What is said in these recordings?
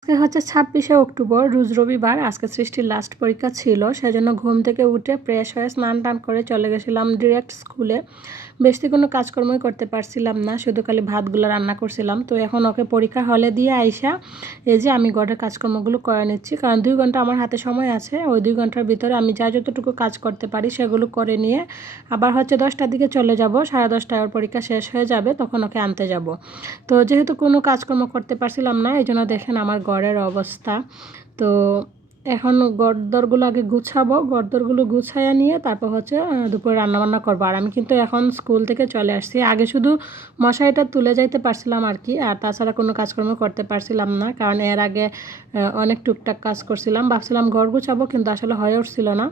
আজকে হচ্ছে ছাব্বিশে অক্টোবর, রোজ রবিবার। আজকে সৃষ্টির লাস্ট পরীক্ষা ছিল, সেজন্য ঘুম থেকে উঠে ফ্রেশ হয়ে স্নান টান করে চলে গেছিলাম ডিরেক্ট স্কুলে বেশি কোনো কাজকর্মই করতে পারছিলাম না। শুধু খালি ভাতগুলো রান্না করছিলাম। তো এখন ওকে পরীক্ষা হলে দিয়ে আইসা এই যে আমি ঘরের কাজকর্মগুলো করে নিচ্ছি। কারণ দুই ঘণ্টা আমার হাতে সময় আছে। ওই দুই ঘণ্টার ভিতরে আমি যা যতটুকু কাজ করতে পারি সেগুলো করে নিয়ে আবার হচ্ছে দশটার দিকে চলে যাব। সাড়ে দশটায় ওর পরীক্ষা শেষ হয়ে যাবে, তখন ওকে আনতে যাব। তো যেহেতু কোনো কাজকর্ম করতে পারছিলাম না, এই জন্য দেখেন আমার ঘরের অবস্থা। তো এখন গর্দরগুলো আগে গুছাবো, গর্দরগুলো গুছাইয়া নিয়ে তারপর হচ্ছে দুপুরে রান্নাবান্না করব। আর আমি কিন্তু এখন স্কুল থেকে চলে আসছি। আগে শুধু মশারিটা তুলে যাইতে পারছিলাম আর কি, আর তাছাড়া কোনো কাজকর্ম করতে পারছিলাম না, কারণ এর আগে অনেক টুকটাক কাজ করছিলাম। ভাবছিলাম ঘর গুছাবো, কিন্তু আসলে হয়ে উঠছিল না।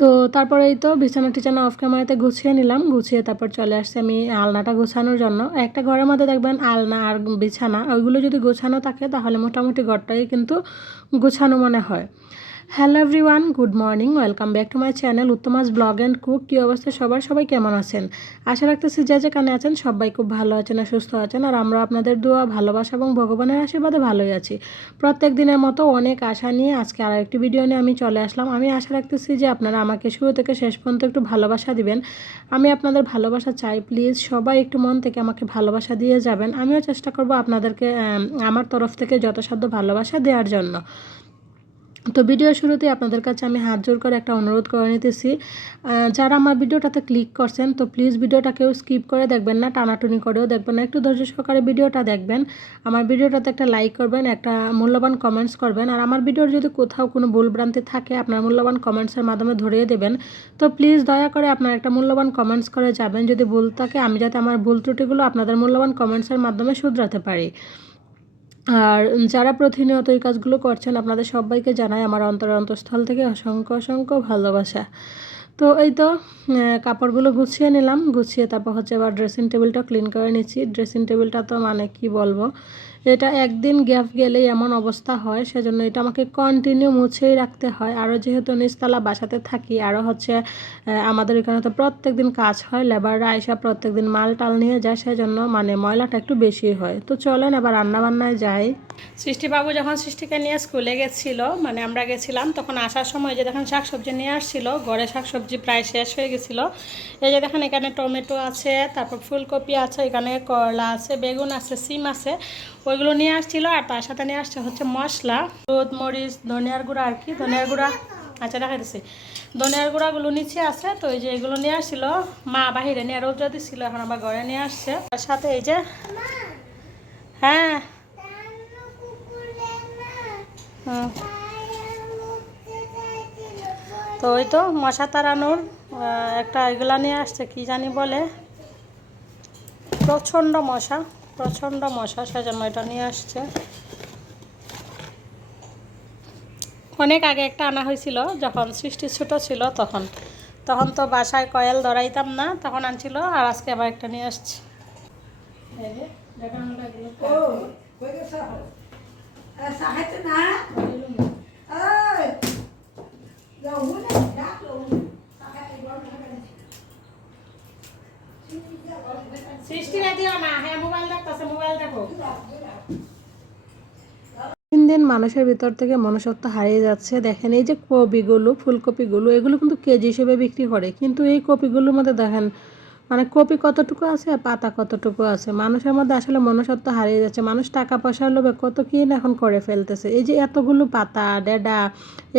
তো তারপরে এই তো বিছানা টিছানা অফ ক্যামেরাতে গুছিয়ে নিলাম, গুছিয়ে তারপর চলে আসছে আমি আলনাটা গোছানোর জন্য। একটা ঘরের মধ্যে দেখবেন আলনা আর বিছানা, ওইগুলো যদি গোছানো থাকে তাহলে মোটামুটি ঘরটাই কিন্তু গোছানো মনে হয়। Hello everyone, good morning, welcome back to my channel Uttamas blog and cook. কী অবস্থা সবার? সবাই কেমন আছেন? আশা রাখতেছি যে যেখানে আছেন, সবাই খুব ভালো আছেন আর সুস্থ আছেন আর আমরা আপনাদের দোয়া, ভালোবাসা এবং ভগবানের আশীর্বাদে ভালোই আছি। প্রত্যেক দিনের মতো অনেক আশা নিয়ে আজকে আর একটি ভিডিও নিয়ে আমি চলে আসলাম। আমি আশা রাখতেছি যে আপনারা আমাকে শুরু থেকে শেষ পর্যন্ত একটু ভালোবাসা দিবেন। আমি আপনাদের ভালোবাসা চাই, প্লিজ সবাই একটু মন থেকে আমাকে ভালোবাসা দিয়ে যাবেন। আমিও চেষ্টা করব আপনাদেরকে আমার তরফ থেকে যথাসাধ্য ভালোবাসা দেওয়ার জন্য। তো ভিডিও শুরুতে আপনাদের কাছে আমি হাত জোর করে একটা অনুরোধ করে নিতেছি। যারা আমার ভিডিওটাতে ক্লিক করছেন, তো প্লিজ ভিডিওটা কেউ স্কিপ করে দেখবেন না, টানাটুনি করেও দেখবেন না। একটু ধৈর্য সহকারে ভিডিওটা দেখবেন। আমার ভিডিওটাতে একটা লাইক করবেন, একটা মূল্যবান কমেন্টস করবেন। আর আমার ভিডিওর যদি কোথাও কোনো ভুলভ্রান্তি থাকে, আপনার মূল্যবান কমেন্টসের মাধ্যমে ধরিয়ে দেবেন। তো প্লিজ দয়া করে আপনার একটা মূল্যবান কমেন্টস করে যাবেন। যদি ভুল থাকে, আমি যাতে আমার ভুল ত্রুটিগুলো আপনাদের মূল্যবান কমেন্টসের মাধ্যমে শুধরাতে পারি। আর যারা প্রতিনিয়ত এই কাজগুলো করছেন, আপনাদের সবাইকে জানাই আমার অন্তর অন্তঃস্থল থেকে অসংখ্য অসংখ্য ভালোবাসা। তো এই তো কাপড়গুলো গুছিয়ে নিলাম। গুছিয়ে তারপর হচ্ছে এবার ড্রেসিং টেবিলটা ক্লিন করে নিচ্ছি। ড্রেসিং টেবিলটা তো মানে কি বলব? এটা একদিন গ্যাপ গেলেই এমন অবস্থা হয়, সেজন্য এটা আমাকে কন্টিনিউ মুছেই রাখতে হয়। আরও যেহেতু নিচতলা বাসাতে থাকি আরও হচ্ছে আমাদের এখানে তো প্রত্যেক দিন কাজ হয়, লেবাররা আইসা প্রত্যেক দিন মাল টাল নিয়ে যায়, সেজন্য মানে ময়লাটা একটু বেশি হয়। তো চলেন এবার রান্নাবান্নায় যাই। সৃষ্টিবাবু যখন সৃষ্টিকে নিয়ে স্কুলে গেছিল মানে আমরা গেছিলাম, তখন আসার সময় যে দেখেন শাকসবজি নিয়ে আসছিল, ঘরে শাকসবজি প্রায় শেষ হয়ে গেছিল। এই যে দেখেন এখানে টমেটো আছে, তারপর ফুলকপি আছে, এখানে করলা আছে, বেগুন আছে, সিম আছে। ওইগুলো নিয়ে আসছিল আর তার সাথে নিয়ে আসছে হচ্ছে মশলা, হলুদ, মরিচ, ধনিয়ার গুঁড়া আর কি, ধনিয়ার গুঁড়া আচ্ছা দেখা দিচ্ছি ধনিয়ার গুঁড়াগুলো নিচে আছে, তো এই যে এগুলো নিয়ে আসছিল, মা বাহিরে নিয়ে রোদ্রা দিচ্ছিল এখন আবার ঘরে নিয়ে আসছে। তার সাথে এই যে হ্যাঁ। তো ওই তো মশা তাড়ানোর একটা এগুলা নিয়ে আসছে, কি জানি বলে, প্রচণ্ড মশা। প্রচণ্ড মশা সেজন্য এটা নিয়ে আসছে। অনেক আগে একটা আনা হয়েছিল, যখন সৃষ্টি ছোট ছিল তখন। তখন তো বাসায় কয়েল ধরাইতাম না, তখন আনছিল আর আজকে আবার একটা নিয়ে আসছে দেখেন আমরা এগুলো খাই। সৃষ্টি না দিও না হ্যাঁ মোবাইল দেখতেছে মোবাইল দেখো দিন দিন মানুষের ভিতর থেকে মনুষ্যত্ব হারিয়ে যাচ্ছে। দেখেন এই যে কপিগুলো, ফুলকপিগুলো, এগুলো কিন্তু কেজি হিসেবে বিক্রি করে। কিন্তু এই কপিগুলোর মধ্যে দেখেন মানে কপি কতটুকু আছে আর পাতা কতটুকু আছে? মানুষের মধ্যে আসলে মনুষ্যত্ব হারিয়ে যাচ্ছে। মানুষ টাকা পয়সার লোভে কত কি না এখন করে ফেলতেছে। এই যে এতগুলো পাতা, ডেডা,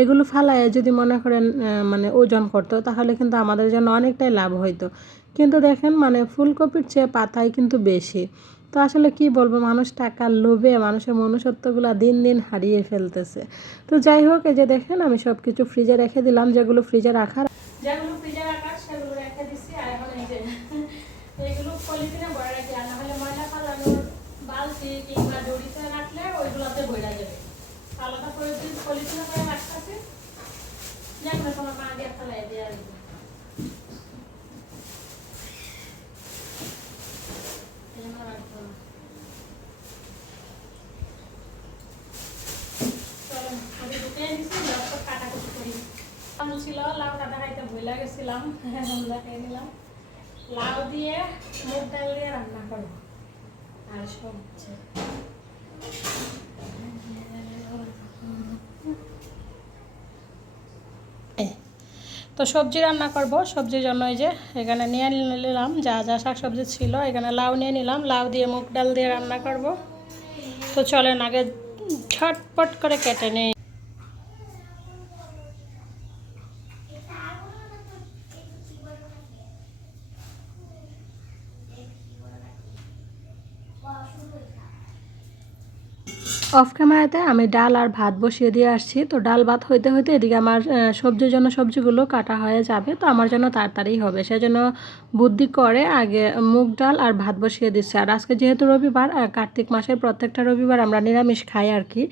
এগুলো ফালায় যদি মনে করেন মানে ওজন করতো, তাহলে কিন্তু আমাদের জন্য অনেকটাই লাভ হইতো। কিন্তু দেখেন মানে ফুলকপির চেয়ে পাতাই কিন্তু বেশি। তো আসলে কি বলব, মানুষ টাকার লোভে মানুষের মনুষ্যত্বগুলো দিন দিন হারিয়ে ফেলতেছে। তো যাই হোক, এই যে দেখেন, আমি সব কিছু ফ্রিজে রেখে দিলাম, যেগুলো ফ্রিজে রাখার যেগুলো ফ্রিজে রাখার, সেগুলো রেখে আর এখন এই যে এইগুলো পলিথিনে ভরে রাখি, আর ময়লা ফালানোর বালতি কিংবা রাখলে ওইগুলোতে যাবে। আলাদা করে দিন পলিথিনে করে রাখতেছি তোমার মা দিয়ে ফেলাই দিয়ে এই জন্য রাখব না। চলো, ওটা ঢুকিয়ে নিচ্ছি, লাউটা কাটাকুটি করি। লাউ ছিল, লাউটা দেখাইতে গেছিলাম, এখন দেখাই নিলাম। লাউ দিয়ে ডাল দিয়ে রান্না করব। আর তো সবজি রান্না করব। সবজির জন্য এই যে এখানে নিয়ে নিলাম যা যা শাক সবজি ছিল এখানে লাউ নিয়ে নিলাম। লাউ দিয়ে মুগ ডাল দিয়ে রান্না করব। তো চলেন আগে ঝটপট করে কেটে নিই। অফ ক্যামেরাতে আমি ডাল আর ভাত বসিয়ে দিয়ে আসছি। তো ডাল ভাত হইতে হইতে এদিকে আমার সবজির জন্য সবজিগুলো কাটা হয়ে যাবে। তো আমার জন্য তাড়াতাড়ি হবে। সেজন্য বুদ্ধি করে আগে মুগ ডাল আর ভাত বসিয়ে দিচ্ছে। আর আজকে যেহেতু রবিবার আর কার্তিক মাসের প্রত্যেকটা রবিবার আমরা নিরামিষ খাই আর কি।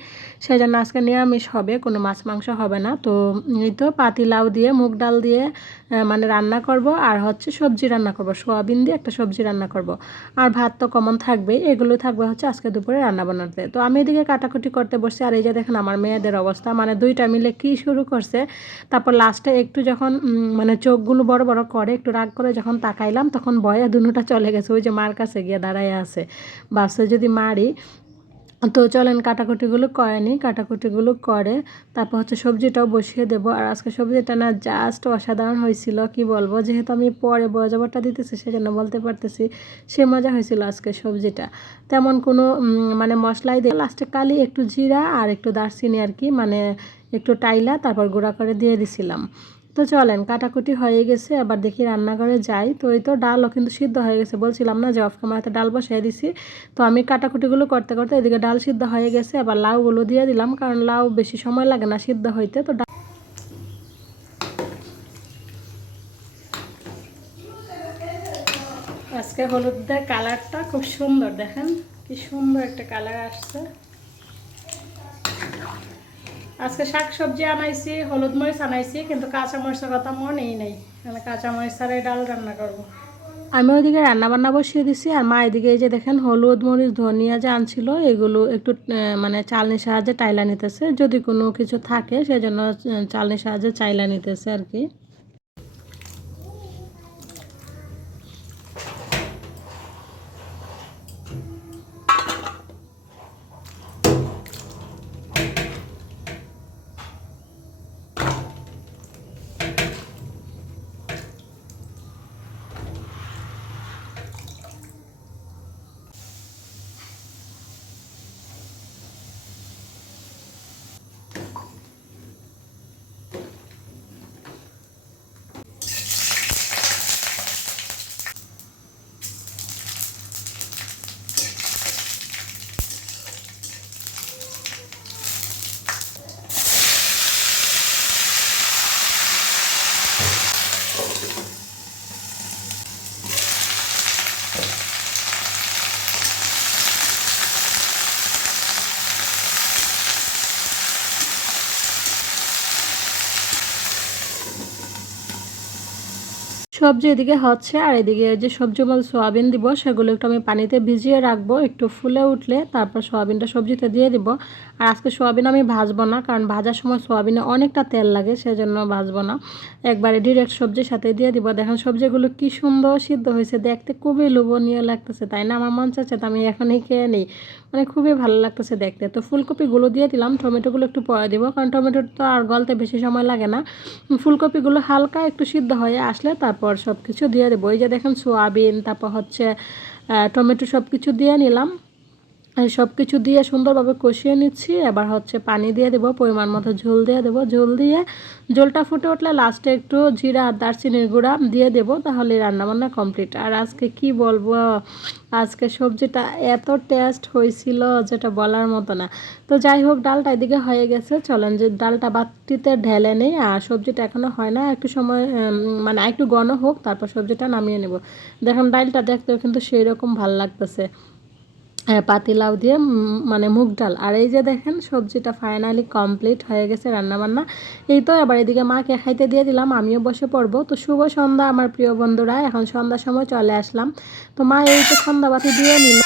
সেই জন্য আজকে নিরামিষ হবে, কোনো মাছ মাংস হবে না। তো এই তো পাতি লাউ দিয়ে, মুগ ডাল দিয়ে মানে রান্না করব আর হচ্ছে সবজি রান্না করব। সোয়াবিন দিয়ে একটা সবজি রান্না করব। আর ভাত তো কমন থাকবেই এগুলো থাকবে হচ্ছে আজকে দুপুরে রান্না বানাতে তো আমি এদিকে কাটাকুটি করতে বসছি আর এই যে দেখেন আমার মেয়েদের অবস্থা মানে দুইটা মিলে কি শুরু করছে। তারপর লাস্টে একটু যখন মানে চোখগুলো বড় বড় করে, একটু রাগ করে যখন তাকাইলাম, তখন ভয়ে দুনুটা চলে গেছে। ওই যে মার কাছে গিয়ে দাঁড়ায় আছে। বাসে যদি মারি তো চলেন কাটাকুটিগুলো করে নিই, কাটাকুটিগুলো করে তারপর হচ্ছে সবজিটাও বসিয়ে দেবো। আর আজকে সবজিটা না জাস্ট অসাধারণ হয়েছিল, কি বলব? যেহেতু আমি পরে বজাবারটা দিতেছি, সেজন্য বলতে পারতেছি সে মজা হয়েছিল আজকে সবজিটা। তেমন কোনো মানে মশলাই দিয়ে লাস্টে কালি একটু জিরা আর একটু দারচিনি আর কি মানে একটু টাইলা তারপর গুঁড়া করে দিয়ে দিছিলাম। তো চলেন, কাটাকুটি হয়ে গেছে আবার দেখি রান্নাঘরে যাই। তো এই তো ডালও কিন্তু সিদ্ধ হয়ে গেছে, বলছিলাম না যে অফ ক্যামেরাতে ডাল বসিয়ে দিছি। তো আমি কাটাকুটিগুলো করতে করতে এদিকে ডাল সিদ্ধ হয়ে গেছে আবার লাউগুলো দিয়ে দিলাম, কারণ লাউ বেশি সময় লাগে না সিদ্ধ হইতে। তো আজকে হলুদের কালারটা খুব সুন্দর, দেখেন? কি সুন্দর একটা কালার আসছে। আজকে শাক সবজি আনাইছি, হলুদ মরিচ আনাইছি, কিন্তু কাঁচা মরিচের কথা মনেই নেই। মানে কাঁচা মরিচ ছাড়াই ডাল রান্না করব। আমি ওইদিকে রান্না বান্না বসিয়ে দিছি, আর মা এদিকে এই যে দেখেন হলুদ মরিচ, ধনিয়া যে আনছিল, এগুলো একটু মানে চালনির সাহায্যে টাইলা নিতেছে। যদি কোনো কিছু থাকে, সেজন্য জন্য চালনির সাহায্যে চাইলা নিতেছে আর কি। সবজি এদিকে হচ্ছে আর এদিকে যে সবজি মধ্যে সোয়াবিন দিব, সেগুলো একটু আমি পানিতে ভিজিয়ে রাখব, একটু ফুলে উঠলে তারপর সোয়াবিনটা সবজিতে দিয়ে দিব। আর আজকে সোয়াবিন আমি ভাজবো না, কারণ ভাজার সময় সোয়াবিনে অনেকটা তেল লাগে, সেজন্য ভাজবো না। একবারে ডিরেক্ট সবজির সাথে দিয়ে দিব। দেখেন সবজিগুলো কি সুন্দর সিদ্ধ হয়েছে, দেখতে খুবই লোভনীয় লাগতেছে, তাই না? আমার মন চাচ্ছে তো আমি এখনই খেয়ে নিই। মানে খুবই ভালো লাগতেছে দেখতে। তো ফুলকপিগুলো দিয়ে দিলাম, টমেটোগুলো একটু পরে দিব, কারণ টমেটো তো আর গলতে বেশি সময় লাগে না। ফুলকপিগুলো হালকা একটু সিদ্ধ হয়ে আসলে তারপর সব কিছু দিয়ে দেবো। এই যে দেখেন সোয়াবিন, তারপর হচ্ছে টমেটো সব কিছু দিয়ে নিলাম। সব কিছু দিয়ে সুন্দরভাবে কষিয়ে নিচ্ছি। এবার হচ্ছে পানি দিয়ে দেবো, পরিমাণ মতো ঝোল দিয়ে দেবো। ঝোল দিয়ে ঝোলটা ফুটে উঠলে লাস্টে একটু জিরা আর দারচিনির গুঁড়া দিয়ে দেবো, তাহলে রান্নাবান্না কমপ্লিট আর আজকে কি বলব, আজকে সবজিটা এত টেস্ট হয়েছিল যেটা বলার মতো না। তো যাই হোক, ডালটা এদিকে হয়ে গেছে। চলেন যে ডালটা বাটিতে ঢেলে নেই, আর সবজিটা এখনও হয় না। একটু সময় মানে একটু ঘন হোক, তারপর সবজিটা নামিয়ে নেব। দেখুন, ডালটা দেখতেও কিন্তু সেই রকম ভালো লাগতেছে। পাতিলাউ দিয়ে মানে মুগ ডাল। আর এই যে দেখেন, সবজিটা ফাইনালি কমপ্লিট হয়ে গেছে রান্নাবান্না। এই তো, এবার এদিকে মাকে খাইতে দিয়ে দিলাম, আমিও বসে পড়ব। তো শুভ সন্ধ্যা, আমার প্রিয় বন্ধুরা, এখন সন্ধ্যার সময় চলে আসলাম। তো মা এই তো সন্ধ্যাবাতি দিয়ে নিল।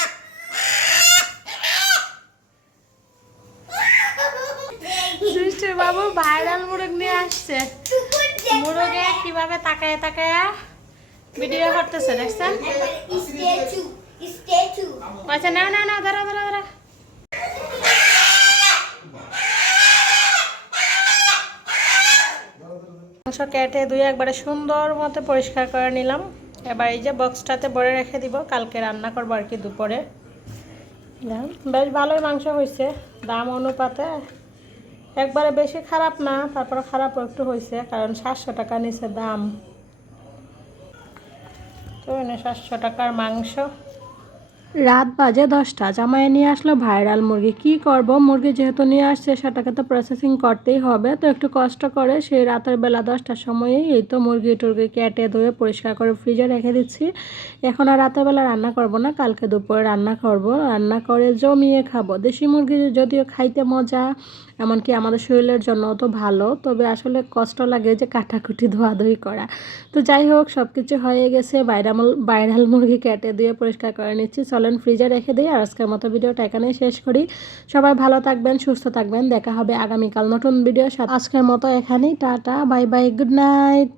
বাবু ভাইরাল মুরগ নিয়ে আসছে। মুরগে কীভাবে তাকায় তাকায় ভিডিও করতেছে, দেখছেন. আচ্ছা না না না, দাঁড়া দাঁড়া দাঁড়া। মাংস কেটে দুই একবারে সুন্দর মতো পরিষ্কার করে নিলাম। এবার এই যে বক্সটাতে ভরে রেখে দিব। কালকে রান্না করব আর কি দুপুরে। বেশ ভালোই মাংস হয়েছে। দাম, অনুপাতে একবারে বেশি খারাপ না, তারপরে খারাপও একটু হয়েছে, কারণ সাতশো টাকা নিচে দাম। তো সাতশো টাকার মাংস। রাত বাজে দশটা। জামাই নিয়ে আসলো ভাইরাল মুরগি। কি করব? মুরগি যেহেতু নিয়ে আসছে, সেটাকে তো প্রসেসিং করতেই হবে। তো একটু কষ্ট করে সেই রাতের বেলা দশটার সময়ে এই তো মুরগি টুরগি কেটে ধুয়ে পরিষ্কার করে ফ্রিজে রেখে দিচ্ছি। এখন আর রাতের বেলা রান্না করব না, কালকে দুপুরে রান্না করব। রান্না করে জমিয়ে খাব। দেশি মুরগি যদিও খাইতে মজা, এমনকি আমাদের শরীরের জন্য তো ভালো, তবে আসলে কষ্ট লাগে যে কাটাকুটি ধোয়াধুয়ি করা। তো যাই হোক সব কিছু হয়ে গেছে বাইরাল বাইরাল মুরগি কেটে দিয়ে পরিষ্কার করে নিচ্ছি। চলেন ফ্রিজে রেখে দিই, আর আজকের মতো ভিডিওটা এখানেই শেষ করি। সবাই ভালো থাকবেন, সুস্থ থাকবেন, দেখা হবে আগামীকাল নতুন ভিডিও আজকের মতো এখানেই, tata bye bye good night